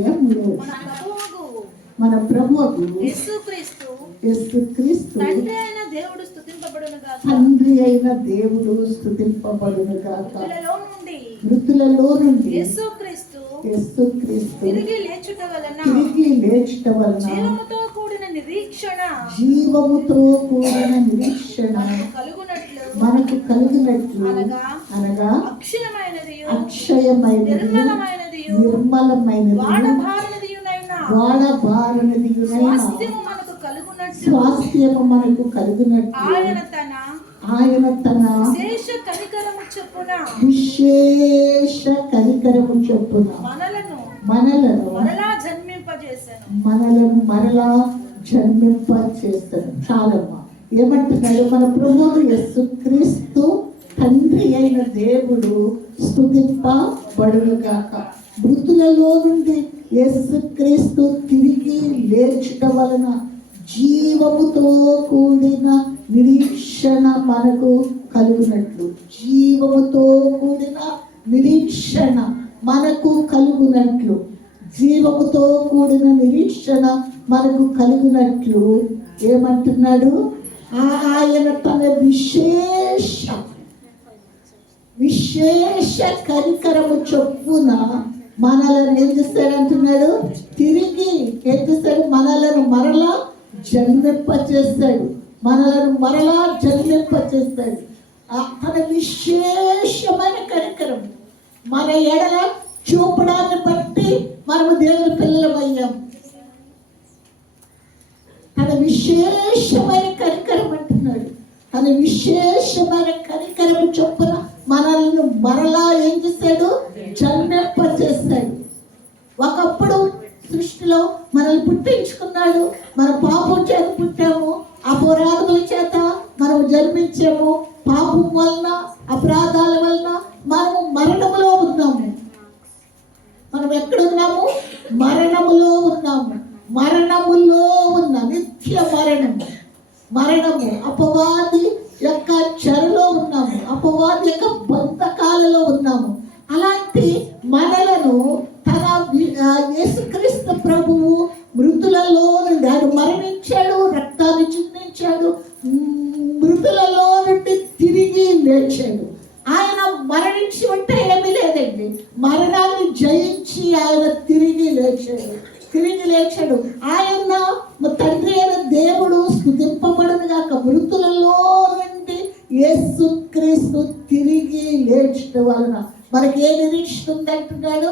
ఏం లేదు. మన ప్రభువు యేసుక్రీస్తు తండ్రి అయిన దేవుడు స్తుతింపబడును గాక. మృతులలో నుండి యేసుక్రీస్తు తిరిగి లేచుట వలన జీవముతో కూడిన నిరీక్షణ మనకు కలుగునట్లు అనగా అక్షయమైనది నిర్మలమైనది వాడబారనిదియునైన స్వాస్థ్యము మనకు కలుగునట్లు ఆయన తన విశేష కనికరము చొప్పున మనలను మరలా జన్మింపచేస్తాడు. చాలమ్మా. ఏమంటున్నాడు? మన ప్రభువు యేసుక్రీస్తు తండ్రి అయిన దేవుడు స్తుతింపబడునుగాక. మృతులలో నుండి యేసుక్రీస్తు తిరిగి లేచుట వలన జీవముతో కూడిన నిరీక్షణ మనకు కలుగునట్లు జీవముతో కూడిన నిరీక్షణ మనకు కలుగునట్లు జీవముతో కూడిన నిరీక్షణ మనకు కలుగునట్లు ఏమంటున్నాడు? ఆయన తన విశేష కనికరము చొప్పున మనలను ఏం చేస్తాడంటున్నాడు? తిరిగి ఏం చేస్తాడు? మనలను మరలా జన్మింపచేస్తాడు. తన విశేషమైన కనికరం మన ఎడల చూపడాన్ని బట్టి మనము దేవుని పిల్లలమయ్యాం. తన విశేషమైన కనికరం అంటున్నాడు. తన విశేషమైన కనికరం చొప్పున మనల్ని మరలా ఏం చేస్తాడు? జన్మింపచేస్తాడు. ఒకప్పుడు సృష్టిలో మనల్ని పుట్టించుకున్నాడు. మన పాపం చేత పుట్టాము, అపరాధముల చేత మనం జన్మించాము. పాపం వలన, అపరాధాల వలన మనము మరణములో ఉన్నాము. మనం ఎక్కడున్నాము? మరణములో ఉన్నాము. మరణములో ఉన్న నిత్య మరణము అపవాది యొక్క చెరలో ఉన్నాము. అపవాది యొక్క బంధకాలలో ఉన్నాము. అలాంటి మనలను తన యేసుక్రీస్తు ప్రభువు మృతులలో నుండి ఆయన మరణించాడు, రక్తాన్ని చిందించాడు, మృతులలో నుండి తిరిగి లేచాడు. ఆయన మరణించి ఉంటే ఏమీ లేదండి. మరణాన్ని జయించి ఆయన తిరిగి లేచాడు. ఆయన తండ్రి అయిన దేవుడు స్తుతింపబడును గాక. మృతులలో నుండి యేసుక్రీస్తు తిరిగి లేచడం వలన మనకి ఏ నిరీక్షణ ఉందంటున్నాడు?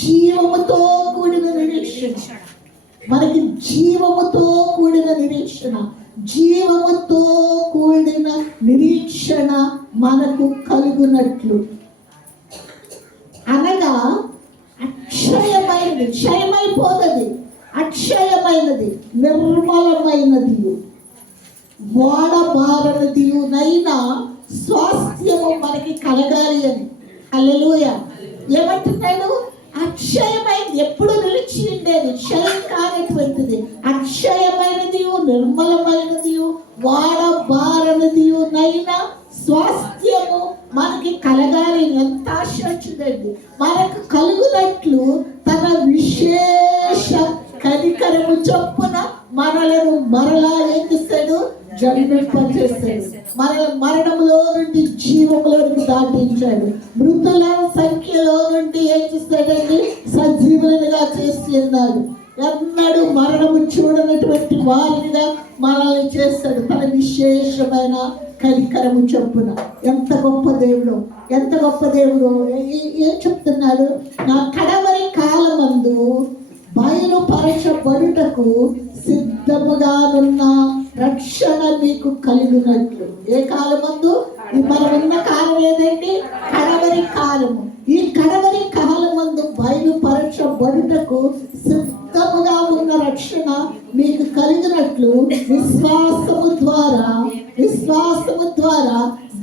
జీవముతో కూడిన నిరీక్షణ. మనకి జీవముతో కూడిన నిరీక్షణ మనకు కలుగునట్లు అనగా అక్షయమైనది, క్షయమైపోతుంది, అక్షయమైనది, నిర్మలమైనది, వాడబారనిదియునైన స్వాస్థ్యము మనకి కలగాలి అని. హల్లెలూయా. ఏమంటున్నాడు? అక్షయమైనది, ఎప్పుడు నిలిచి ఉండేది, క్షయం కానటువంటిది, అక్షయమైనది, నిర్మలమైనది, వాడబారనిదియునైన స్వాస్థ్యము మనకి కలగాలి. ఎంత ఆశ వచ్చిందండి! మనకు కలుగునట్లు తన విశేష కనికరము చొప్పున మనలను మరలా ఏం చేస్తాడు? జన్మింపచేస్తాడు. మరణంలో నుండి జీవంలోనికి దాటించాడు. మృతుల సంఖ్యలో నుండి ఏం చేస్తాడండి? సజీవులుగా చేసి ఉన్నాడు. ఎన్నడూ మరణము చూడనటువంటి వారిగా మనల్ని చేస్తాడు తన విశేషమైన కనికరము చొప్పున. ఎంత గొప్ప దేవుడు! ఏం చెప్తున్నాడు? నా కడవరి కాలమందు బయలుపరచబడుటకు సిద్ధముగానున్న రక్షణ మీకు కలిగినట్లు. ఏ కాలమందు? మనం ఉన్న కాలం ఏదండి? కడవరి కాలము. ఈ కడవరి కాలమందు బయలుపరచబడుటకు సిద్ధముగా ఉన్న రక్షణ మీకు కలిగినట్లు విశ్వాసము ద్వారా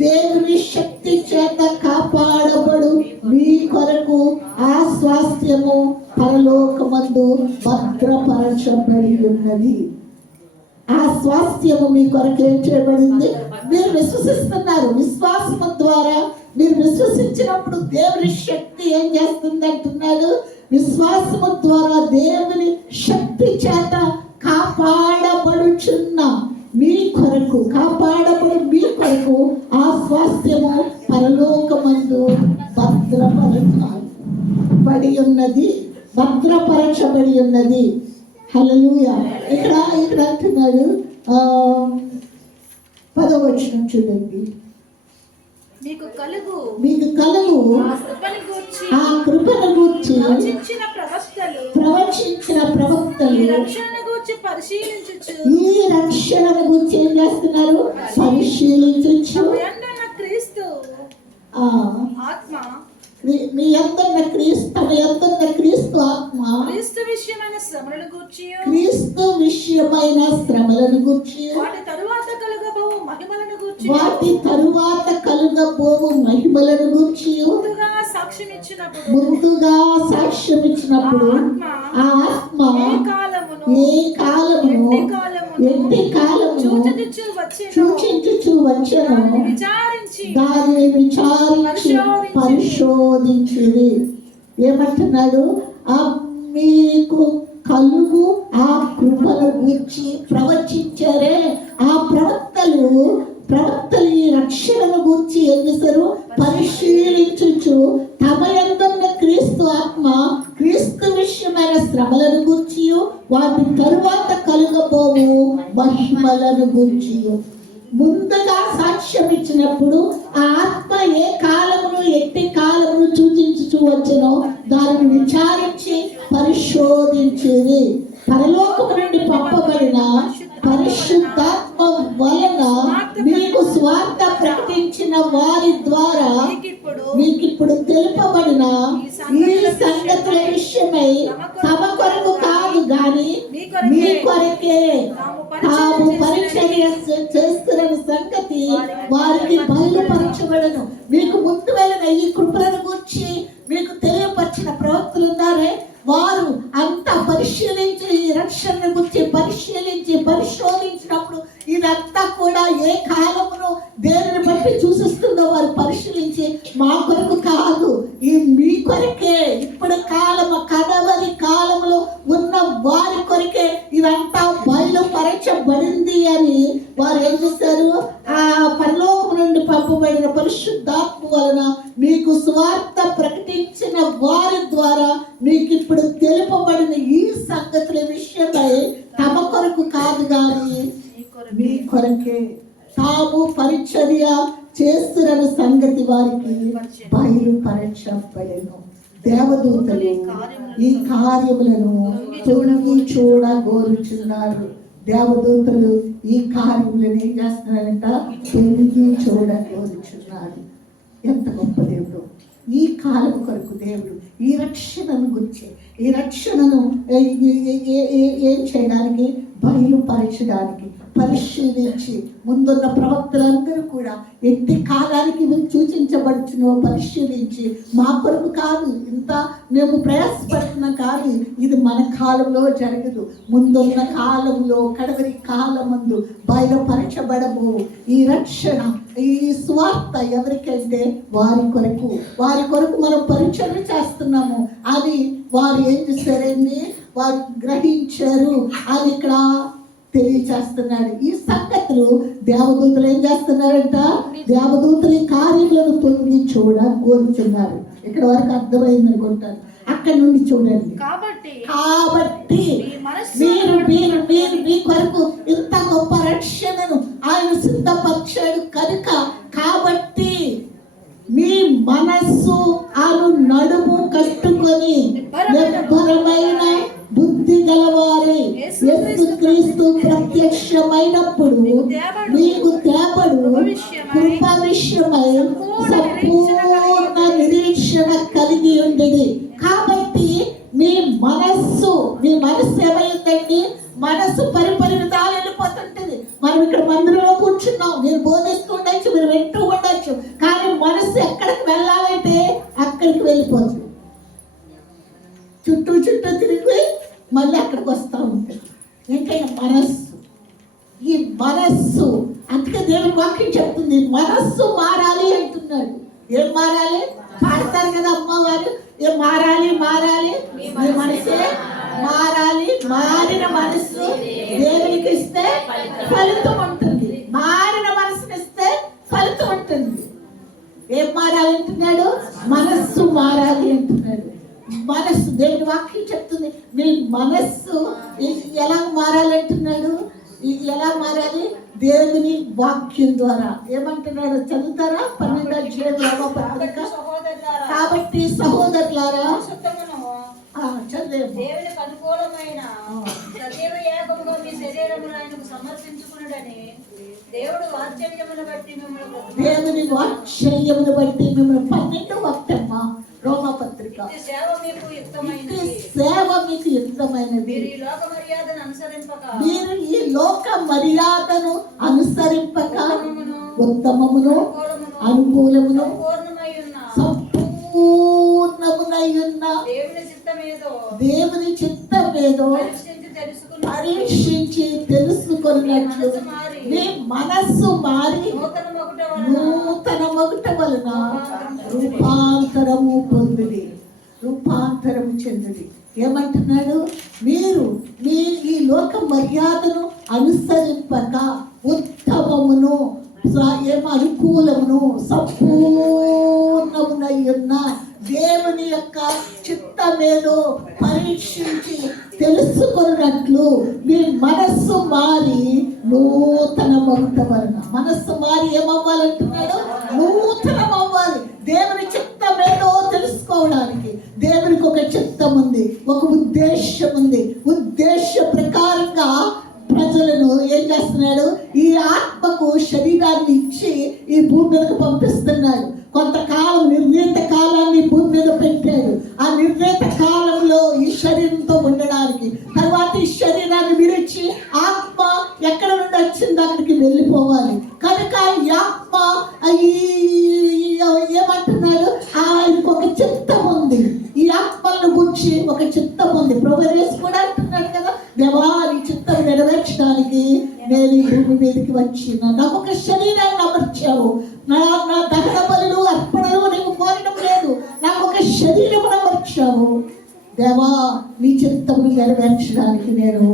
దేవుని శక్తి చేత కాపాడబడు మీ కొరకు ఆ స్వాస్థ్యము పరలోకమందు భద్రపరచబడి ఉన్నది. ఆ స్వాస్థ్యము మీ కొరకు ఏం చేయబడింది? మీరు విశ్వసిస్తున్నారు. విశ్వాసము ద్వారా మీరు విశ్వసించినప్పుడు దేవుని శక్తి ఏం చేస్తుంది అంటున్నాడు? విశ్వాసము ద్వారా దేవుని శక్తి చేత కాపాడబడుచున్న మీ కొరకు, కాపాడబడు మీ కొరకు ఆ స్వాస్థ్యము పరలోకమందు భద్రపరచబడి ఉన్నది, భద్రపరచబడి ఉన్నది. హల్లెలూయా. ఇక్కడ అంటున్నాడు 10వ వచనం చూడండి. మీకు కలుగు ఆ కృపను గూర్చి ప్రవచించిన ప్రవక్తలు ఈ రక్షణను గూర్చి ఏం చేస్తున్నారు? పరిశీలించు. క్రీస్తు ఆత్మ, మీ యందున్న క్రీస్తు ఆత్మ క్రీస్తు విషయమైన శ్రమలను గూర్చి వాటి తరువాత కలుగబోవు మహిమలను గూర్చి ముందుగా సాక్ష్యం ఇచ్చినప్పుడు ఆ ఆత్మ ఏ కాలమును ఎట్టి కాలమును సూచించుచు వచ్చెను, దానిని విచారించి పరిశోధించిరి. ఏమంటున్నాడు? మీకు కలుగు ఆ కృపను గురించి ప్రవచించారే ఆ ప్రవక్తలు ఈ రక్షణను గురించి ఏం చేశారు? పరిశీలించుచు తమ యందున్న క్రీస్తు ఆత్మ క్రీస్తు విషయమైన శ్రమలను గురించి వాటి తరువాత కలుగబోవు మహిమలను గురించి ముందుగా సాక్ష్యం ఇచ్చినప్పుడు ఆ ఆత్మ ఏ కాలమును ఎట్టి కాలమును సూచించుచు వచ్చెనో దానిని విచారించి పరిశోధించేది. పరలోకము నుండి పంపబడిన పరిశుద్ధాత్మ వలన మీకు స్వార్థ ప్రకటించిన వారి ద్వారా మీకిప్పుడు తెలుపబడిన ఈ సంగతుల విషయమై తమ కొరకు కాదు గాని మీ కొరకే తాము పరిచర్య చేస్తున్న సంగతి వారికి బయలుపరచబడను. మీకు ముందు వెళ్ళిన ఈ కృపలను గురించి మీకు తెలియపరిచిన ప్రవక్తలు ఉన్నారే, వారు అంతా పరిశీలించి ఈ రక్షణ గురించి పరిశోధించినప్పుడు ఇదంతా కూడా ఏ కాలమును దేనిని బట్టి సూచిస్తుందో వారు పరిశీలించి మా కొరకు కాదు, ఈ మీ కొరకే, ఇప్పుడు కడవరి కాలంలో ఉన్న వారి కొరకే ఇదంతా బయలుపరచబడింది అని వారు ఏం చేస్తారు? ఆ పరలోకం నుండి పంపబడిన పరిశుద్ధాత్మ వలన మీకు స్వార్థ ప్రకటించిన వారి ద్వారా మీకు ఇప్పుడు తెలుపబడిన ఈ సంగతుల విషయమై తమ కొరకు కాదు కానీ మీ కొరకే తాము పరిచర్య చేస్తున్న సంగతి వారికి బయలుపరచబడెను. దేవదూతలు ఈ కార్యములను తొంగి చూడగోరుచున్నారు. దేవదూతలు ఈ కార్యములను ఏం చేస్తున్నారంట? తొంగి చూడగోరుచున్నారు. ఎంత గొప్ప దేవుడు! ఈ కాలం కొరకు దేవుడు ఈ రక్షణను గురించి, ఈ రక్షణను ఏం చేయడానికి? బయలుపరచడానికి పరిశీలించి ముందున్న ప్రవక్తలందరూ కూడా ఎట్టి కాలానికి సూచించబడుచునో పరిశీలించి మా కొరకు కాదు, ఇంత మేము ప్రయాసపడుతున్నాం కాదు, ఇది మన కాలంలో జరగదు, ముందున్న కాలంలో కడవరి కాలమందు బయలుపరచబడము ఈ రక్షణ, ఈ స్వార్థ ఎవరికంటే వారి కొరకు మనం పరిచయం చేస్తున్నాము అని వారు ఏం చేశారండి? వారు గ్రహించారు అని ఇక్కడ తెలియచేస్తున్నాడు. ఈ సంగతులు దేవదూతలు ఏం చేస్తున్నారంట? దేవదూతలు ఈ కార్యములను తొంగి కోరుచున్నారు. ఇక్కడ వరకు అర్థమైంది అనుకుంటారు. అక్కడ నుండి చూడండి. కాబట్టి మీరు మీ కొరకు ఇంత గొప్ప రక్షణను ఆయన సిద్ధపరిచాడు కనుక, కాబట్టి మీ మనస్సు అను నడుము కట్టుకొని నిర్భరమైన బుద్ధి గలవారి యేసుక్రీస్తు ప్రత్యక్షమైనప్పుడు మీకు తేబడు కృప విషయమై సంపూర్ణ నిరీక్షణ కలిగి ఉండేది. కాబట్టి మీ మనస్సు ఏమైందండి? మనస్సు పరిపరి విధాలు వెళ్ళిపోతుంటది. మనం ఇక్కడ మందిరంలో కూర్చున్నాం, మీరు బోధిస్తూ ఉండొచ్చు, మీరు వింటూ ఉండొచ్చు, కానీ మనస్సు ఎక్కడికి వెళ్ళాలంటే అక్కడికి వెళ్ళిపోతుంది. చుట్టూ తిరిగి మళ్ళీ అక్కడికి వస్తూ ఉంటుంది. ఏంటంటే ఈ మనస్సు అందుకే దేవుని వాక్యం చెప్తుంది, మనస్సు మారాలి అంటున్నాడు. ఏం మారాలి? పాడతారు కదా అమ్మవారు, ఏం మారాలి మారాలి. మారిన మనసు దేవునికి ఇస్తే ఫలితం ఉంటుంది. మారిన మనసుని ఇస్తే ఫలితం ఉంటుంది. ఏం మారాలి అంటున్నాడు? మనస్సు మారాలి అంటున్నాడు. మనస్సు, దేవుని వాక్యం చెప్తుంది మీ మనస్సు ఎలా మారాలి అంటున్నాడు. ఎలా మారాలి? దేవుని వాక్యం ద్వారా. ఏమంటున్నాడు చదువుతారా? 12వ అధ్యాయం రోమపత్రిక. కాబట్టి సహోదరులారా చదివేము. దేవునికి అనుకూలమైన సజీవ యాగముగా మీ శరీరమును ఆయనకు సమర్పించుకునుడని దేవుడు వాత్సల్యమును బట్టి మిమ్మల్ని, దేవుని వాత్సల్యమును బట్టి మిమ్మల్ని 12వ వాక్యమ్మ రోమపత్రిక. ఇది సేవ మీకు యుక్తమైనది. సేవ మీకు యుక్తమైనది. మీరు ఈ లోక మర్యాదను అనుసరింపక, మీరు ఈ లోక మర్యాదను అనుసరింపక ఉత్తమమును అనుకూలమును పూర్ణమై ఉన్న సంపూర్ణమునై ఉన్న దేవుని చిత్తమేదో పరీక్షించి తెలుసుకున్నట్లు మీ మనస్సు మారి నూతన మొగుట వలన రూపాంతరము పొందుడి. రూపాంతరము చెందుడి. ఏమంటున్నాడు? మీరు ఈ లోక మర్యాదను అనుసరింపక ఉత్తమమును అనుకూలమును సంపూర్ణమునై ఉన్న దేవుని యొక్క చిత్తమేదో పరీక్షించి తెలుసుకున్నట్లు మీ మనస్సు మారి నూతన మొగుట వలన. మనస్సు మారి ఏమవ్వాలంటున్నాడు? నూతనం అవ్వాలి. దేవుని చిత్తమేదో తెలుసుకోవడానికి దేవునికి ఒక చిత్తం ఉంది, ఒక ఉద్దేశం ఉంది. ఉద్దేశ ప్రకారంగా ప్రజలను ఏం చేస్తున్నాడు? ఈ ఆత్మకు శరీరాన్ని ఇచ్చి ఈ భూమి మీదకు పంపిస్తున్నాడు. కొంతకాలం నిర్ణీత కాలాన్ని భూమి మీద పెట్టాడు. ఆ నిర్ణీత కాలంలో ఈ శరీరంతో ఉండడానికి, తర్వాత ఈ శరీరాన్ని విరిచి ఆత్మ ఎక్కడ నుండి వచ్చింది అక్కడికి వెళ్ళిపోవాలి. కనుక ఈ ఆత్మ ఏమంటున్నాడు? ఆయనకు ఒక చిత్తం ఉంది. ఈ ఆత్మలను గురించి ఒక చిత్తం ఉంది. ప్రభుయేసు కూడా అంటున్నాడు కదా, దేవా నీ చిత్తం నెరవేర్చడానికి నేను ఈ భూమి మీదకి వచ్చిన. నాకు ఒక శరీరాన్ని అమర్చావు. నా దహన బలులు అర్పణలు నీకు కోరడం లేదు. నాకు ఒక శరీరం అమర్చావు. దేవా నీ చిత్తమును నెరవేర్చడానికి నేను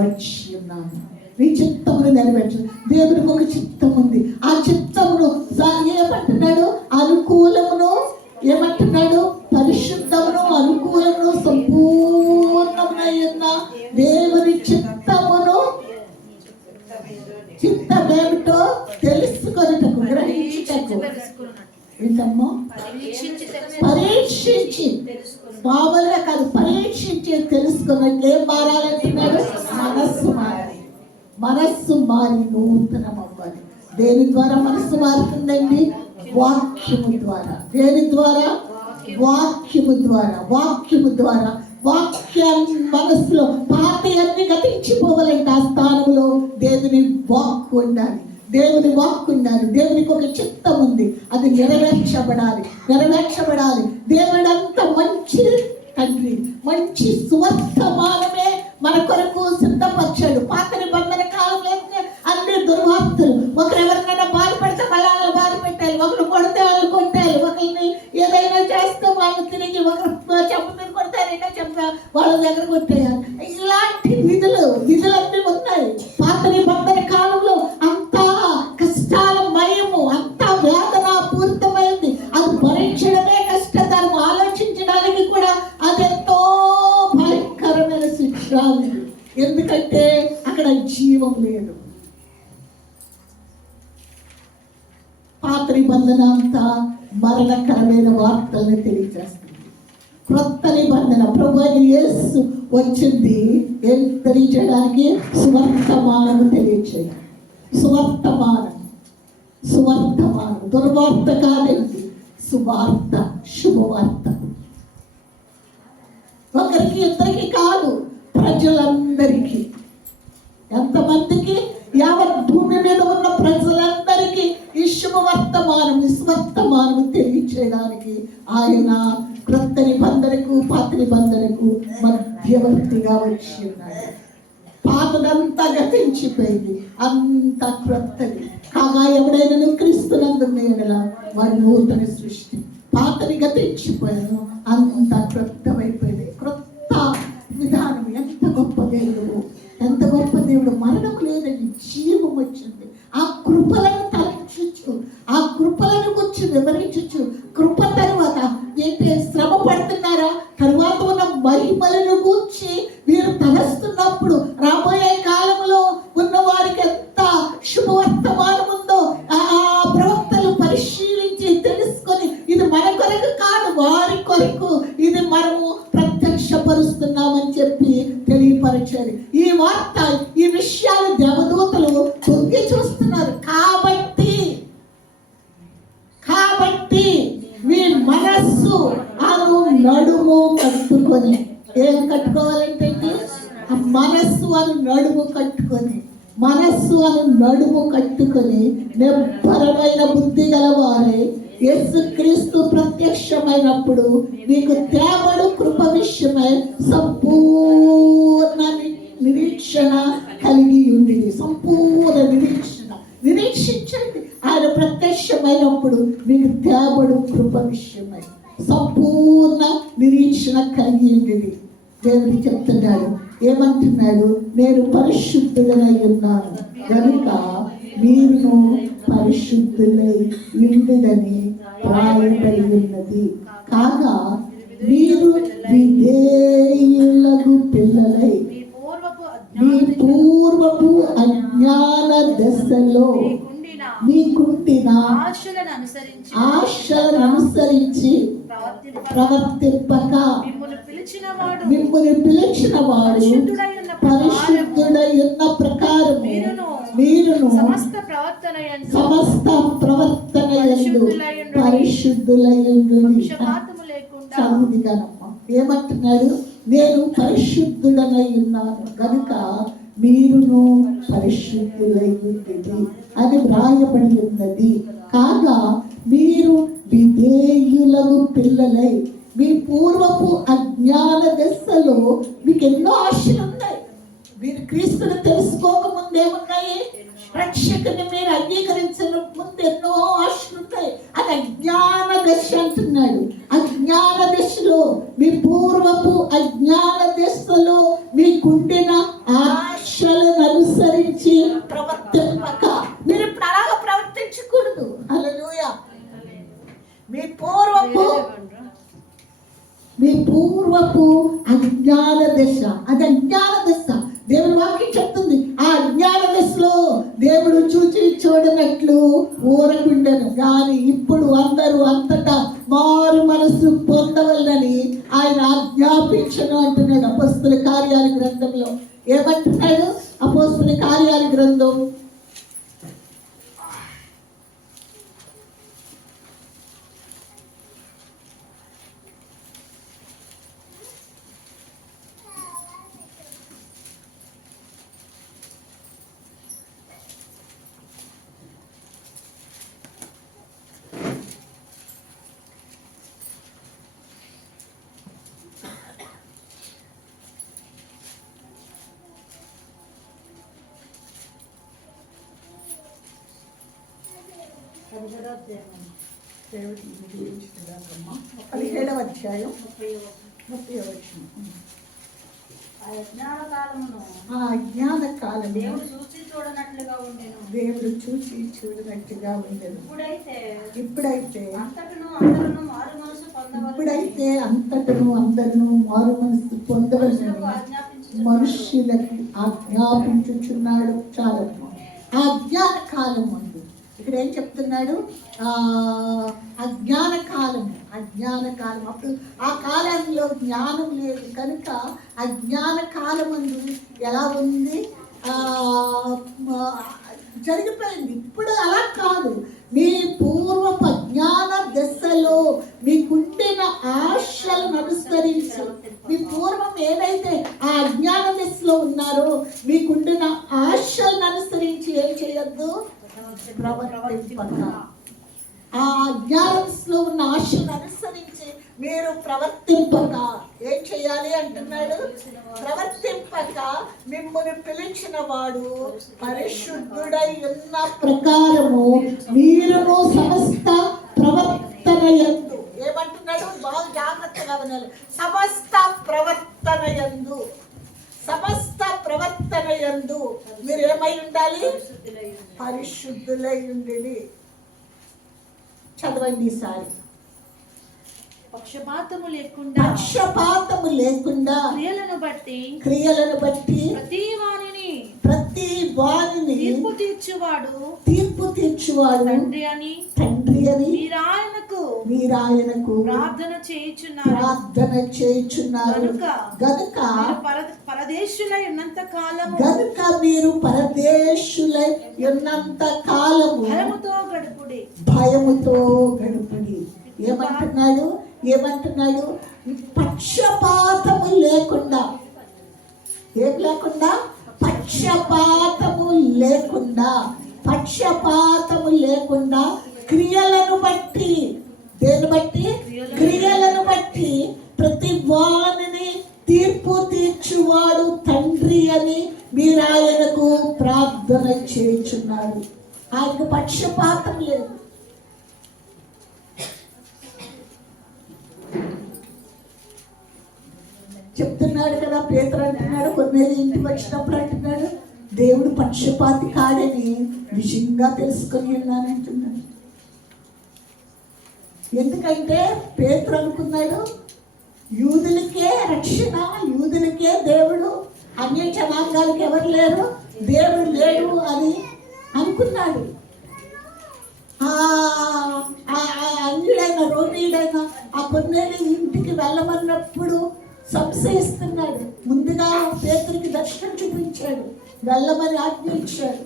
వచ్చి ఉన్నాను. నీ చిత్తమును నెరవేర్చు. దేవునికి ఒక చిత్తం ఉంది. ఆ చిత్తమును ఏమంటున్నాడు? అనుకూలమును, ఏమంటున్నాడు? పరిశుద్ధమును అనుకూలమును సంపూర్ణమునై ఉన్న దేవుని చిత్తమును, చిత్తమేమిటో తెలుసుకొనుటకు, గ్రహించుటకు. ఏంటమ్మా? పరీక్షించి, మామూలుగా కాదు, పరీక్షించి తెలుసుకున్నట్టు ఏం మారాలంటున్నాడు? మనస్సు మారాలి. మనస్సు మారి నూతనం అవ్వాలి. దేని ద్వారా మనస్సు మారుతుందండి? వాక్యము ద్వారా. దేని ద్వారా? వాక్యము ద్వారా. వాక్యము ద్వారా. వాక్యాన్ని మనస్సులో పాత అన్ని గతించిపోవాలంటే ఆ స్థానంలో దేవుని వాక్కు ఉండాలి. దేవుని వాక్కు ఉండాలి. దేవునికి ఒక చిత్తం ఉంది, అది నెరవేర్చబడాలి. నెరవేర్చబడాలి. దేవుడు అంత మంచి తండ్రి, మంచి సువర్తమానమే మన కొరకు సిద్ధపరిచాడు. పాత నిబంధన కాలంలో అన్ని దుర్వార్తలు. ఒకరు ఎవరినైనా బాధపడితే మళ్ళీ బాధ పెట్టాలి, ఒకరు కొడితే వాళ్ళు కొట్టాలి, ఒకరిని ఏదైనా చేస్తే వాళ్ళు తిరిగి ఒకరు చెప్ప మీద కొడతారు, రెండో చెప్ప వాళ్ళ దగ్గర కొట్టేయాలి. ఇలాంటి విధులన్నీ ఉన్నాయి. పాత నిబంధన కాలంలో అంతా కష్టాల మయము, అంతా వేదన పూరితమైంది. అది భరించడమే కష్టతరం. ఆలోచించడానికి కూడా అదెంతో భయంకరమైన శిక్ష. ఎందుకంటే అక్కడ జీవం లేదు. పాత నిబంధన అంతా మరణకరమైన వార్తల్ని తెలియజేస్తుంది. క్రొత్త నిబంధన ప్రభు యేసు వచ్చింది ఏం తెలియజేయడానికి? సువర్తమానము తెలియజేయాలి. సువర్తమానం, సువర్తమానం. దుర్వార్త కాదండి, సువార్త, శుభవార్త. ఒకరికి ఇద్దరికి కాదు, ప్రజలందరికీ. ఎంతమందికి? యావత్ భూమి మీద ఉన్న ప్రజలందరికీ ఈ శుభవర్తమానం, విశ్వర్తమానం తెలియచేయడానికి ఆయన క్రొత్త నిబంధనకు పాత నిబంధనకు మధ్యవర్తిగా వచ్చి ఉన్నాడు. పాతదంతా గతించిపోయింది, అంత క్రొత్తది కాగా ఎవడైనా క్రీస్తునందున్న యెడల వారి నూతన సృష్టి. పాతని గతించిపోయాను, అంత క్రొత్తమైపోయింది. క్రొత్త విధానం ఇప్పుడు మరణం లేదని జీవం వచ్చింది. ఆ కృపలను తలచుచు, ఆ కృపలను గురించి వివరించు. కృప తర్వాత ఏంటి? శ్రమ పడుతున్నారా? తర్వాత ఉన్న మహిమలను గూర్చి మీరు తలస్తున్నప్పుడు రాబోయే కాలంలో ఉన్న వారికి ఎంత శుభవర్తమానం ఉందో ఆ ప్రవక్తలు పరిశీలించి తెలుసుకొని, ఇది మన కొరకు కాదు, వారి కొరకు ఇది మనము ప్రత్యక్షపరుస్తున్నామని చెప్పి తెలియపరిచారు. ఈ వార్త, ఈ విషయాలు దేవదూతలు తొంగి చూస్తున్నారు. కాబట్టి మీ మనస్సు అను నడుము కట్టుకొని, ఏం కట్టుకోవాలంటే ఆ మనస్సు అను నడుము కట్టుకొని, మనస్సు అను నడుము కట్టుకొని నిబ్బరమైన బుద్ధి గలవారే యేసుక్రీస్తు ప్రత్యక్షమైనప్పుడు మీకు తేబడు కృప విషయమై సంపూర్ణ నిరీక్షణ కలిగి ఉంది. సంపూర్ణ నిరీక్షించండి. ఆయన ప్రత్యక్షమైనప్పుడు మీకు తేబడు కృప విషయమై సంపూర్ణ నిరీక్షణ కలిగి ఉంది. దేవుడు చెప్తున్నాడు, ఏమంటున్నాడు? నేను పరిశుద్ధులై ఉన్నాను కనుక మీరును పరిశుద్ధులై ఉండుడని రాయబడి ఉన్నది. కాగా మీరు విధేయులకు పిల్లలై మీ పూర్వపు అజ్ఞాన దశలో మీకుండిన ఆశలను అనుసరించి ప్రవర్తింపక మిమ్మల్ని పిలిచిన వాడు పరిశుద్ధుడై ఉన్న ప్రకారం మీరును సమస్త ప్రవర్తన యందు పరిశుద్ధులై ఉండుడి. ఏమంటున్నాడు? నేను పరిశుద్ధుడనై ఉన్నాను కనుక మీరును పరిశుద్ధులై ఉండుడి అని వ్రాయబడి ఉన్నది. కాగా మీరు విధేయులకు పిల్లలై మీ పూర్వపు అజ్ఞాన దశలో మీకు ఎన్నో ఆశలు ఉన్నాయి. మీరు క్రీస్తుని తెలుసుకోక ముందేమున్నాయి? రక్షకుని మీరు అంగీకరించిన ముందు ఎన్నో ఆశలు ఉంటాయి. అది అజ్ఞాన దశ అంటున్నాడు. అజ్ఞాన దశలో మీ పూర్వపు అజ్ఞాన దశలో మీకుండిన ఆశలను అనుసరించి ప్రవర్తింపక, మీరు ఇప్పుడు అలాగా ప్రవర్తించకూడదు. హల్లెలూయా. మీ పూర్వపు అజ్ఞాన దశ, అది అజ్ఞాన దశ. దేవుని వాక్యం చెప్తుంది, ఆ అజ్ఞాన దశలో దేవుడు చూచి చూడనట్లు ఊరకుండను. కానీ ఇప్పుడు అందరూ అంతటా మారు మనసు పొందవలనని ఆయన ఆజ్ఞాపించను అంటున్నాడు అపోస్తల కార్యాల గ్రంథంలో. ఏమంటున్నాడు? అపోస్తల కార్యాల గ్రంథం 17వ అధ్యాయం 30వ వచనం. ఆ అజ్ఞాన కాలము దేవుడు చూచి చూడనట్లుగా ఉండెను. ఇప్పుడైతే అందరూ మారు మనసు పొందవలసిన మనుష్యులకి ఆజ్ఞాపించుచున్నాడు. చాలా ఆ అజ్ఞాన కాలం ఉంది. ఇక్కడ ఏం చెప్తున్నాడు? అజ్ఞాన కాలం. అప్పుడు ఆ కాలంలో జ్ఞానం లేదు కనుక అజ్ఞాన కాలం అందు ఎలా ఉంది? జరిగిపోయింది. ఇప్పుడు అలా కాదు. మీ పూర్వపు అజ్ఞాన దశలో మీకుండిన ఆశలను అనుసరించి, మీ పూర్వం ఏదైతే ఆ అజ్ఞాన దశలో ఉన్నారో మీకుండిన ఆశలను అనుసరించి ఏం చేయొద్దు? ప్రవర్తింపక. ఆ అజ్ఞానంలో ఉన్న ఆశను అనుసరించి మీరు ప్రవర్తింపక ఏం చేయాలి అంటున్నాడు? ప్రవర్తింపక మిమ్మల్ని పిలిచిన వాడు పరిశుద్ధుడై ఉన్న ప్రకారము మీరును సమస్త ప్రవర్తన యందు. ఏమంటున్నాడు? బాగా జాగ్రత్తగా వినాలి. సమస్త ప్రవర్తన యందు ప్రవర్తన యందు మీరు ఏమై ఉండాలి? పరిశుద్ధులై ఉండి. చదవండి ఈసారి. పక్షపాతము లేకుండా క్రియలను బట్టి ప్రతి వానిని తీర్పు తీర్చువాడు తండ్రి అని మీరాయనకు ప్రార్థన చేయుచున్నారు గనుక పరదేశులై ఉన్నంత కాలము భయముతో గడుపుడి. ఏమంటున్నాడు? పక్షపాతము లేకుండా, ఏం లేకుండా? పక్షపాతము లేకుండా క్రియలను బట్టి, దేని బట్టి? క్రియలను బట్టి ప్రతి వానిని తీర్పు తీర్చువాడు తండ్రి అని మీరు ఆయనకు ప్రార్థన చేయుచున్నారు. ఆయనకు పక్షపాతం లేదు. చెప్తున్నాడు కదా, పేతురు అంటున్నాడు, కొన్నేళ్ళు ఇంటికి వచ్చినప్పుడు అంటున్నాడు, దేవుడు పక్షపాతి కాడని నిజంగా తెలుసుకొని ఉన్నానంటున్నాడు. ఎందుకంటే పేతురు అనుకున్నాడు యూదులకే రక్షణ, యూదులకే దేవుడు, అన్య జనాంగాలకు ఎవరు లేరు, దేవుడు లేడు అని అనుకున్నాడు. అన్యుడైన రోమీయుడైన ఆ కొన్నేళ్ళు ఇంటికి వెళ్ళమన్నప్పుడు సంశయిస్తున్నాడు. ముందుగా పేతురికి దర్శనం చూపించాడు, వెళ్ళమని ఆజ్ఞ ఇచ్చాడు.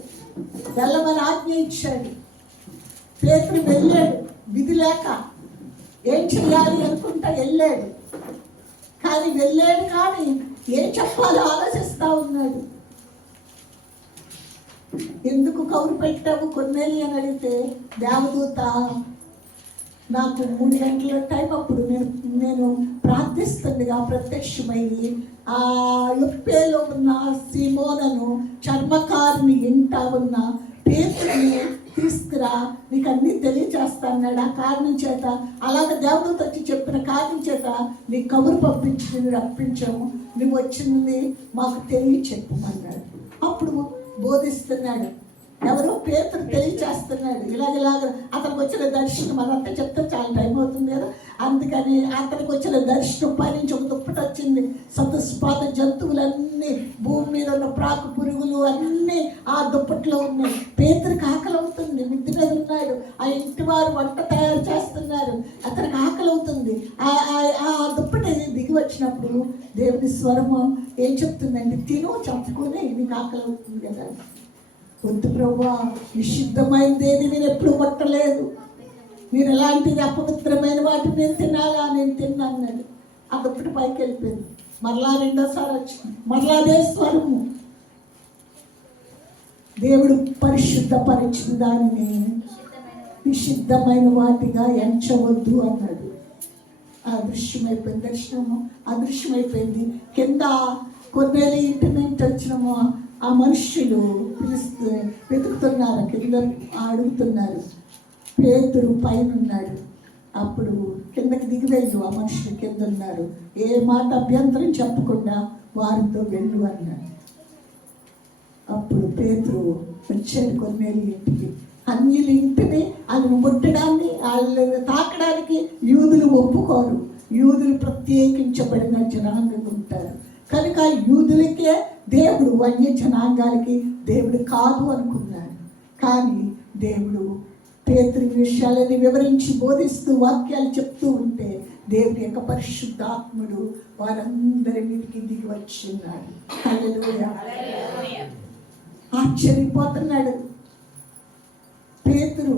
పేతురు వెళ్ళాడు, విధి లేక ఏం చెయ్యాలి అనుకుంటా వెళ్ళాడు. కానీ ఏం చెప్పాలో ఆలోచిస్తా ఉన్నాడు. ఎందుకు కౌరు పెట్టావు కొన్నేళ్ళు అని అడిగితే, దేవదూత నాకు 3 గంటల టైం అప్పుడు నేను ప్రార్థిస్తుండగా ప్రత్యక్షమయ్యి ఆ యొప్పేలో ఉన్న సీమోనను చర్మకారుని ఇంట ఉన్న పేతురుని తీసుకురా, నీకు అన్నీ తెలియచేస్తాన్నాడు. ఆ కారణం చేత, అలాగ దేవదూత వచ్చి చెప్పిన కారణం చేత నీ కబురు పంపించి రప్పించాము, నువ్వు వచ్చింది మాకు తెలియచెప్పమన్నాడు. అప్పుడు బోధిస్తున్నాడు. ఎవరో పేతురు తెలియచేస్తున్నాడు. ఇలాగ అతనికి వచ్చిన దర్శనం, అదంతా చెప్తే చాలా టైం అవుతుంది కదా, అందుకని అతనికి వచ్చిన దర్శనం పైనుంచి ఒక దుప్పటి వచ్చింది. సతుస్పాత జంతువులన్నీ, భూమి మీద ఉన్న ప్రాకు పురుగులు అన్నీ ఆ దుప్పట్లో ఉన్నాయి. పేతురికి ఆకలి అవుతుంది, మిద్ది మీద ఉన్నాడు. ఆ ఇంటి వారు వంట తయారు చేస్తున్నారు, అతనికి ఆకలి అవుతుంది. ఆ దుప్పటి దిగి వచ్చినప్పుడు దేవుని స్వరము ఏం చెప్తుందండి? తిను, చంపుకొని నీకు ఆకలి అవుతుంది కదా. వద్దు ప్రభువా, నిషిద్ధమైనదేది నేను ఎప్పుడు ముట్టలేదు, మీరు ఎలాంటిది అపవిత్రమైన వాటిని నేను తినాలా, నేను తిన్నాను. అదొకటి పైకి వెళ్ళిపోయింది. మరలా రెండోసారి వచ్చింది, మరలా అదే స్వరము. దేవుడు పరిశుద్ధపరిచిన దానిని నిషిద్ధమైన వాటిగా ఎంచవద్దు అన్నాడు. అదృశ్యమైపోయింది, దర్శనము అదృశ్యమైపోయింది. కింద కొన్నేళ్ళు ఇంటి నుంచి వచ్చినము ఆ మనుష్యులు వెతుకుతున్నారు, కింద అడుగుతున్నారు. పేతురు పైన ఉన్నాడు. అప్పుడు కిందకి దిగివేయు, ఆ మనుషులు కింద ఉన్నారు. ఏ మాట అభ్యంతరం చెప్పకుండా వారితో వెళ్ళు అన్నాడు. అప్పుడు పేతురు వచ్చాడు కొన్నేళ్ళు ఇంటికి. అన్యుల ఇంటిని వాళ్ళని ముట్టడాన్ని, వాళ్ళని తాకడానికి యూదులు ఒప్పుకోరు. యూదులు ప్రత్యేకించబడిన జనాంగం ఉంటారు కనుక యూదులకే దేవుడు, అన్య జనాంగాలకి దేవుడు కాదు అనుకున్నాడు. కానీ దేవుడు పేతురు విషయాలని వివరించి బోధిస్తూ వాక్యాలు చెప్తూ ఉంటే దేవుడి యొక్క పరిశుద్ధాత్ముడు వారందరి మీదకి దిగి వచ్చిన్నాడు. హల్లెలూయా. ఆశ్చర్యపోతున్నాడు పేతురు.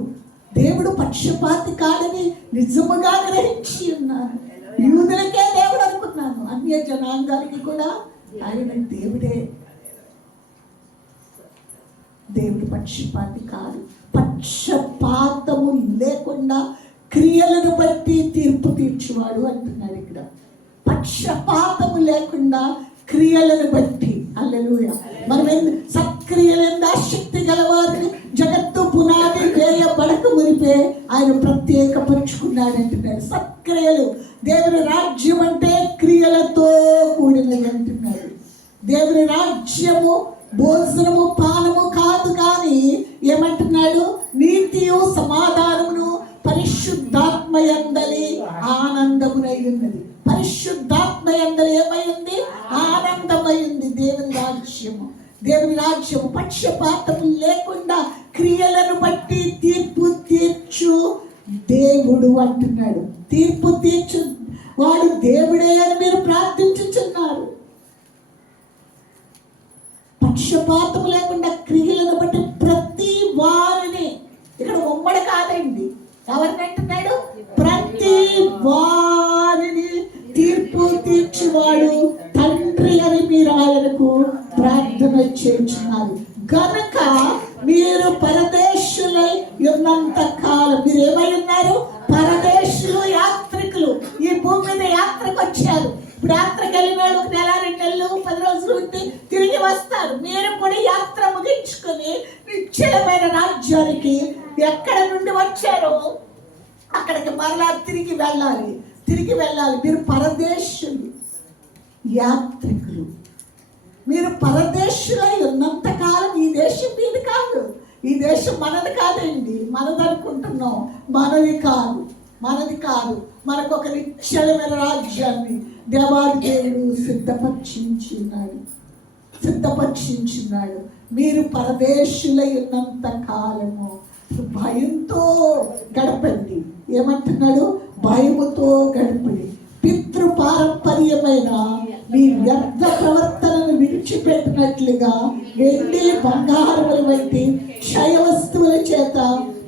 దేవుడు పక్షపాతి కాడని నిజముగా గ్రహించి ఉన్నాను. యూదులకే దేవుడు అనుకున్నాను, అన్య జనాంగాలకి కూడా ఆయన దేవుడే. దేవుడు పక్షపాతి కాదు. పక్షపాతము లేకుండా క్రియలను బట్టి తీర్పు తీర్చువాడు అంటున్నాడు ఇక్కడ. పక్షపాతము లేకుండా క్రియలను బట్టి. హల్లెలూయా. మనం సత్క్రియలందు ఆసక్తి గలవారిని జగత్తు పునాది వేయబడక మునిపే ఆయన ప్రత్యేకపరుచుకున్నాడు అంటున్నాడు. సత్క్రియలు, దేవుని రాజ్యం అంటే క్రియలతో కూడినది అంటున్నాడు. దేవుని రాజ్యము భోజనము పానము కాదు, కానీ ఏమంటున్నాడు? నీతియు సమాధానమును పరిశుద్ధాత్మయందలి ఆనందమునై ఉన్నది. పరిశుద్ధాత్మయందలి ఏమైంది? ఆనందమైంది. దేవుని రాజ్యము పక్షపాతము లేకుండా క్రియలను బట్టి తీర్పు తీర్చు దేవుడు అంటున్నాడు. తీర్పు తీర్చు వాడు దేవుడే అని మీరు ప్రార్థించుచున్నారు. పక్షపాతము లేకుండా క్రియలను బట్టి ప్రతి వారిని, ఇక్కడ ఉమ్మడి కాదండి, ఎవరిని అంటున్నాడు? ప్రతి వారిని తీర్పు తీర్చువాడు తండ్రి అని మీరు ఆయనకు ప్రార్థన చేస్తున్నారు. గనుక మీరు పరదేశులై ఉన్నంత కాలం మీరు ఏమై ఉన్నారు? పరదేశులు, యాత్రికులు. ఈ భూమి మీద యాత్రకు వచ్చారు. ఇప్పుడు యాత్రకు వెళ్ళిన వాళ్ళు 1 నెల 2 నెలలు 10 రోజులు ఉండి తిరిగి వస్తారు. మీరు కూడా యాత్ర ముగించుకొని నిశ్చలమైన రాజ్యానికి ఎక్కడ నుండి వచ్చారో అక్కడికి మరలా తిరిగి వెళ్ళాలి. మీరు పరదేశులు, యాత్రికులు. మీరు పరదేశులై ఉన్నంత కాలం ఈ దేశం మీది కాదు. ఈ దేశం మనది కాదండి. మనదనుకుంటున్నాం. మనది కాదు. మనకు ఒక నిశ్చలమైన రాజ్యాన్ని దేవాది దేవుడు సిద్ధపరిచించున్నాడు. మీరు పరదేశులై ఉన్నంత కాలము భయంతో గడపండి. ఏమంటున్నాడు? భయముతో గడపండి. పితృ పారంపర్యమైన మీ వ్యర్థ ప్రవర్తనను విడిచిపెట్టినట్లుగా వెండి బంగారముల వంటి క్షయ వస్తువుల చేత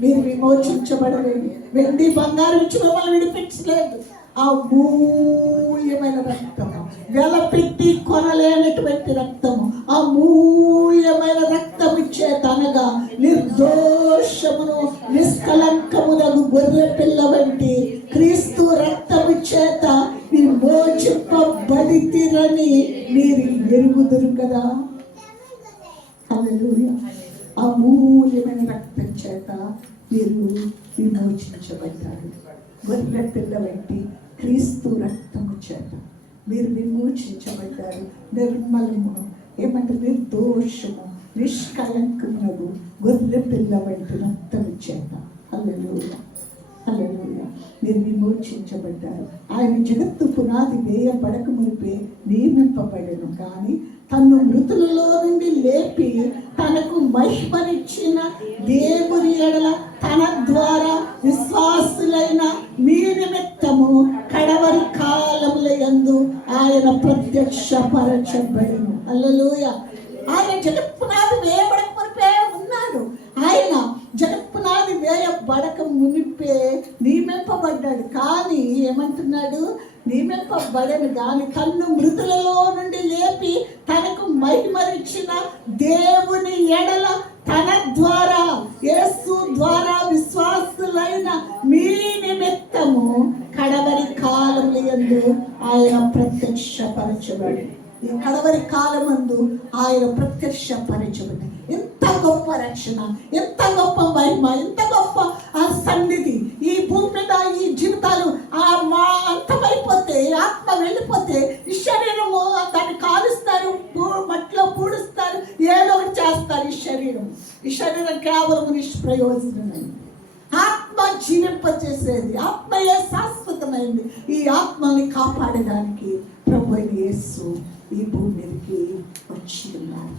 మీరు విమోచించబడలేదు. వెండి బంగారం ఇచ్చి మిమ్మల్ని విడిపించలేదు. అమూల్యమైన రక్తము, వెల పెట్టి కొనలేనటువంటి రక్తము, అమూల్యమైన రక్తము చేత అనగా నిర్దోషమును నిష్కలంకమునగు గొర్రె పిల్ల వంటి క్రీస్తు రక్తము చేత విమోచింపబడితిరని మీరు ఎరుగుదురు కదా. హల్లెలూయా. అమూల్యమైన రక్తం చేత మీరు విమోచించబడ్డారు. గొర్రె పిల్ల వంటి క్రీస్తు రక్తము చేత మీరు విమోచించబడ్డారు. నిర్మలము, ఏమంటే నిర్దోషము, నిష్కలంకమునగు గొర్రె పిల్ల వంటి రక్తము చేత. హల్లెలూయా. మీరు విమోచించబడ్డారు. ఆయన జగత్తు పునాది వేయబడక మునిపే నియమింపబడెను. కానీ తను మృతులలో నుండి లేపి తనకు మహిమనిచ్చిన దేవుని ఎడల తన ద్వారా విశ్వాసులైన మీ నిమిత్తము కడవరి కాలముల యందు ఆయన ప్రత్యక్షపరచబడెను. హల్లెలూయా. ఆయన జగత్పునాది వేయబడక మునిపే ఉన్నాడు. ఆయన జగత్పునాది వేయబడక మునిపే నియమింపబడ్డాడు. కానీ ఏమంటున్నాడు? నియమింపబడను కానీ తన్ను మృతులలో నుండి లేపి తనకు మహిమనిచ్చిన దేవుని ఎడల తన ద్వారా యేసు ద్వారా విశ్వాసులైన మీ నిమిత్తము కడవరి కాలముల యందు ఆయన ప్రత్యక్షపరచబడి. ఈ కడవరి కాలమందు ఆయన ప్రత్యక్షపరచబడి. ఎంత గొప్ప రక్షణ, ఎంత గొప్ప మహిమ, ఎంత గొప్ప ఆ సన్నిధి. ఈ భూమి మీద ఈ జీవితాలు అంతమైపోతే, ఆత్మ వెళ్ళిపోతే ఈ శరీరము దాన్ని కాలుస్తారు, మట్టిలో పూడుస్తారు, ఏదో ఒకటి చేస్తారు. ఈ శరీరం కేవలం నిష్ప్రయోజనమైంది. ఆత్మ జీవింపచేసేది, ఆత్మయే శాశ్వతమైంది. ఈ ఆత్మని కాపాడడానికి ప్రభువైన యేసు ఈ భూమి మీదకి వచ్చి ఉన్నారు.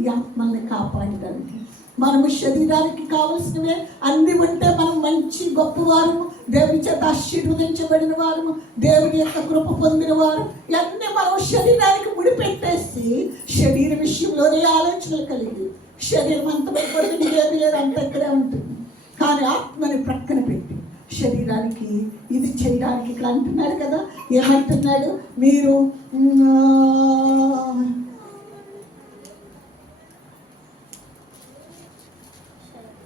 ఈ ఆత్మల్ని కాపాడడానికి మనము శరీరానికి కావలసినవే అన్ని ఉంటే మనం మంచి గొప్పవారు, దేవుని చేత ఆశీర్వదించబడిన వారు, దేవుని యొక్క కృప పొందిన వారు. ఇవన్నీ మనం శరీరానికి ముడిపెట్టేసి శరీర విషయంలోనే ఆలోచనలు కలిగి శరీరం అంత పడిపోతుంది, ఏమీ లేదు, అంత ఇక్కడే ఉంటుంది. కానీ ఆత్మని ప్రక్కన పెట్టి శరీరానికి ఇది చేయడానికి ఇక్కడ అంటున్నాడు కదా. ఏమంటున్నాడు? మీరు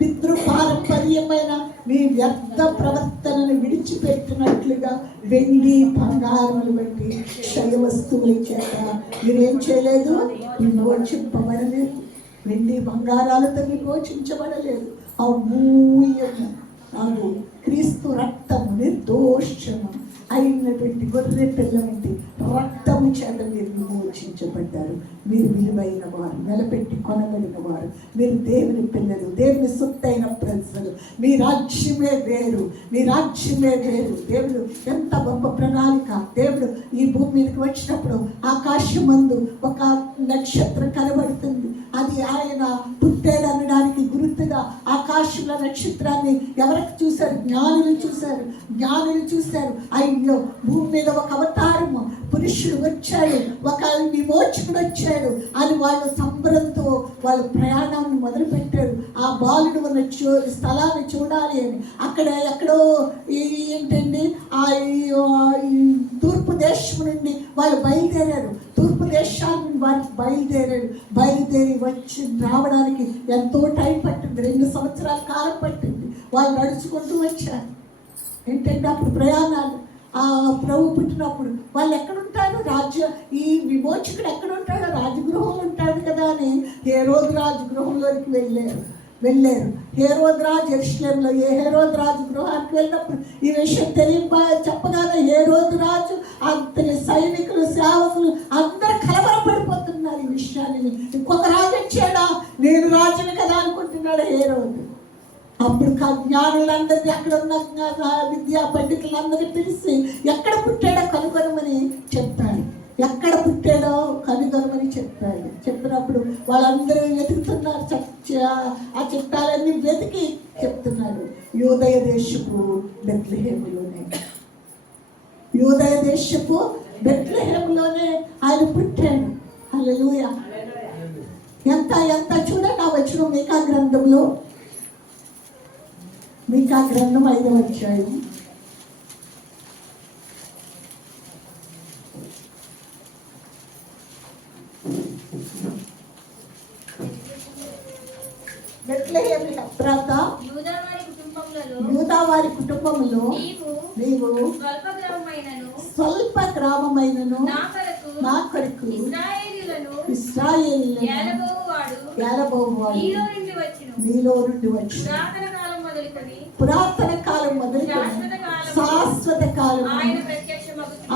పితృ పారంపర్యమైన మీ వ్యర్థ ప్రవర్తనను విడిచిపెట్టినట్లుగా వెండి బంగారములు బట్టి క్షయ వస్తువుల చేత మీరేం చేయలేదు? విమోచింపబడలేదు. వెండి బంగారాలతో విమోచించబడలేదు. అమూల్యము క్రీస్తు రక్తము నిర్దోషము అయినటువంటి గొర్రె పిల్ల వంటి రక్తము చేత మీరు విమోచించబడ్డారు. మీరు విలువైన వారు, నిలబెట్టి కొనబడిన వారు, మీరు దేవుని పిల్లలు, దేవుని సొత్తైన ప్రజలు. మీ రాజ్యమే వేరు, మీ రాజ్యమే వేరు. దేవుడు ఎంత గొప్ప ప్రణాళిక. దేవుడు ఈ భూమి మీదకి వచ్చినప్పుడు ఆకాశమందు ఒక నక్షత్రం కనబడుతుంది. అది ఆయన పుట్టాడు అనడానికి గుర్తుగా ఆకాశంలో నక్షత్రాన్ని ఎవరికి చూశారు? జ్ఞానులు చూశారు. జ్ఞానులు చూశారు. అయ్యో, భూమి మీద ఒక అవతారము పురుషుడు వచ్చాడు, ఒక విమోచకుడు వచ్చాడు అని వాళ్ళు సంబరంతో వాళ్ళ ప్రయాణాన్ని మొదలుపెట్టారు. ఆ బాలుడు ఉన్న స్థలాన్ని చూడాలి అని అక్కడ ఎక్కడో ఏంటండి తూర్పు దేశం నుండి వాళ్ళు బయలుదేరారు. తూర్పు దేశాన్ని వారికి బయలుదేరి వచ్చి రావడానికి ఎంతో టైం పట్టింది. 2 సంవత్సరాల కాలం పట్టింది. వాళ్ళు నడుచుకుంటూ వచ్చారు. ఏంటంటే అప్పుడు ప్రయాణాలు. ఆ ప్రభు పుట్టినప్పుడు వాళ్ళు ఎక్కడుంటారు? ఈ విమోచకుడు ఎక్కడుంటాడో రాజగృహంలో ఉంటాడు కదా అని హేరోదు రాజగృహంలోకి వెళ్ళారు. హేరోదు రాజు యెరూషలేములో హేరోదు రాజు గృహానికి వెళ్ళినప్పుడు ఈ విషయం చెప్పగానే హేరోదు రాజు అతని సైనికులు, సేవకులు అందరూ కలవరపడిపోతున్నారు ఈ విషయాన్ని. ఇంకొక రాజు వచ్చాడా, నేను రాజుని కదా అనుకుంటున్నాడు హేరోదు. అప్పుడు జ్ఞానులందరినీ అక్కడ ఉన్న విద్యా పండితులందరినీ పిలిచి ఎక్కడ పుట్టాడో కనుగొనమని చెప్పాడు. ఎక్కడ పుట్టాడో కనుగొనమని చెప్పినప్పుడు వాళ్ళందరూ వెతుకుతున్నారు. ఆ చిట్టాలన్నీ వెతికి చెప్తున్నాడు. యూదయ దేశపు బెత్లెహేములోనే ఆయన పుట్టాడు. హల్లెలూయా. ఎంత చూడండి ఆ వచనం మీకా గ్రంథంలో, మీకా గ్రంథం 5వ అధ్యాయం. యూదావారి కుటుంబంలో నీవు స్వల్ప గ్రామమైనను నా కొరకు ఇశ్రాయేలీయులను ఏలబోవువాడు నీలో నుండి వచ్చి పురాతన కాలం మొదలుకొని శాశ్వత కాలం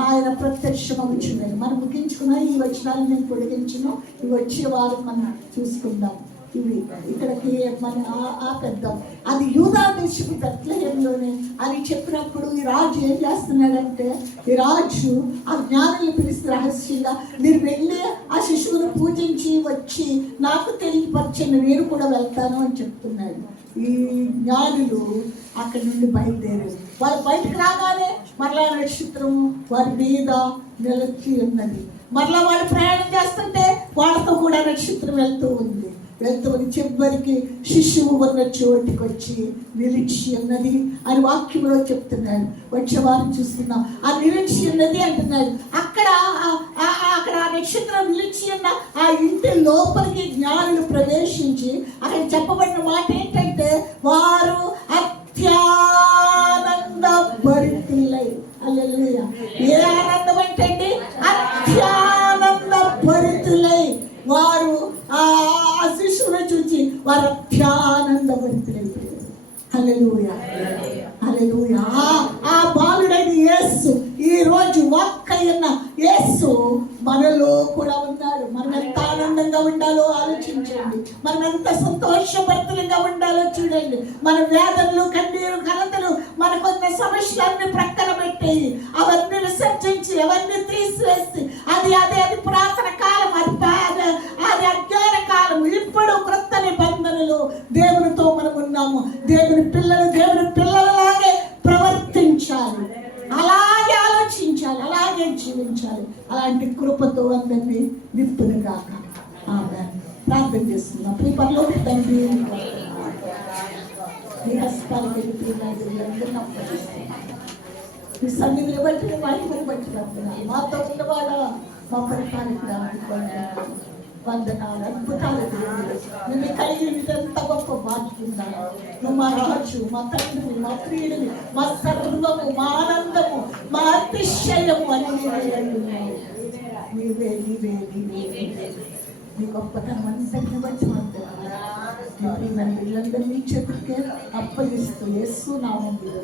ఆయన ప్రత్యక్షమవుచున్నది. మనం ముగించుకున్న ఈ వచనాలు నేను పొడిగించును. ఇవి వచ్చే వారు మనం చూసుకుందాం. ఇవి ఇక్కడికి మన ఆపేద్దాం. అది యూదా దేశపు బెత్లెహేములోనే అని చెప్పినప్పుడు ఈ రాజు ఏం చేస్తున్నాడంటే, ఈ రాజు ఆ జ్ఞానులు పిలిస్తే రహస్యంగా మీరు వెళ్ళి ఆ శిశువును పూజించి వచ్చి నాకు తెలియపరచండి, నేను కూడా వెళ్తాను అని చెప్తున్నాడు. ఈ జ్ఞానులు అక్కడి నుండి బయలుదేరారు. వాళ్ళు బయటకు రాగానే మరలా నక్షత్రం వారి మీద నిలిచి ఉన్నది. మరలా వాళ్ళు ప్రయాణం చేస్తుంటే వాళ్ళతో కూడా నక్షత్రం వెళ్తూ చివరికి శిశువు ఉన్న చోటికి వచ్చి నిలిచి ఉన్నది అని వాక్యంలో చెప్తున్నాడు. వచ్చే వారిని చూస్తున్నాం. ఆ నిలిచి ఉన్నది అంటున్నాడు. అక్కడ నక్షత్రం నిలిచి ఉన్న ఆ ఇంటి లోపలికి జ్ఞానులు ప్రవేశించి అక్కడ చెప్పబడిన మాట ఏంటంటే, వారు అత్యానంద భరితులై. హల్లెలూయా. ఏ ఆనందం అంటే అండి, అత్యానంద భరితులై. వారు ఆ శిశువును చూచి వారు అత్యానంద భరితులైపోయారు. హల్లెలూయా, హల్లెలూయా. ఆ బాలుడైన యేసు ఈ రోజు వాక్కయ్యన్న యేసు మనలో కూడా ఉన్నాడు. మనం ఎంత ఆనందంగా ఉండాలో ఆలోచించండి. మనం ఎంత సంతోషభరితులుగా ఉండాలో చూడండి. మన వేదనలు, కన్నీరు, కలతలు, మనకున్న సమస్యలన్నీ ప్రక్కన పెట్టేయి, అవన్నీ విసర్జించి అవన్నీ తీసివేసి అది పురాతన కాలం, అది అజ్ఞాన కాలం. ఇప్పుడు క్రొత్త నిబంధనలు దేవునితో మనం ఉన్నాము. దేవుని పిల్లలలాగే ప్రవర్తించాలి, అలాగే ఆలోచించాలి, అలాగే జీవించాలి. అలాంటి కృపతో అందరినీ నింపును గాక. ఆమేన్. ప్రార్థన చేస్తున్నాం. ఈ పరలోక తండ్రి, మీ హస్తాలకి మీ సన్నిధిని బట్టి మహిమను బట్టి మాతో ఉన్నవాడా, మా పరిపాలన వందనాలు, అద్భుతాలు. నిన్ను కలిగి ఎంత గొప్ప బాధ్యత. నువ్వు మా రాజు, మా తండ్రిని, మా ప్రియుడిని, మా సర్వము, మా ఆనందము, మా అతిశయము అని నీవే నీ గొప్పతనం అంతటిని బట్టి మన పిల్లలందరినీ చేతికే అప్పగిస్తూ యేసు నామములో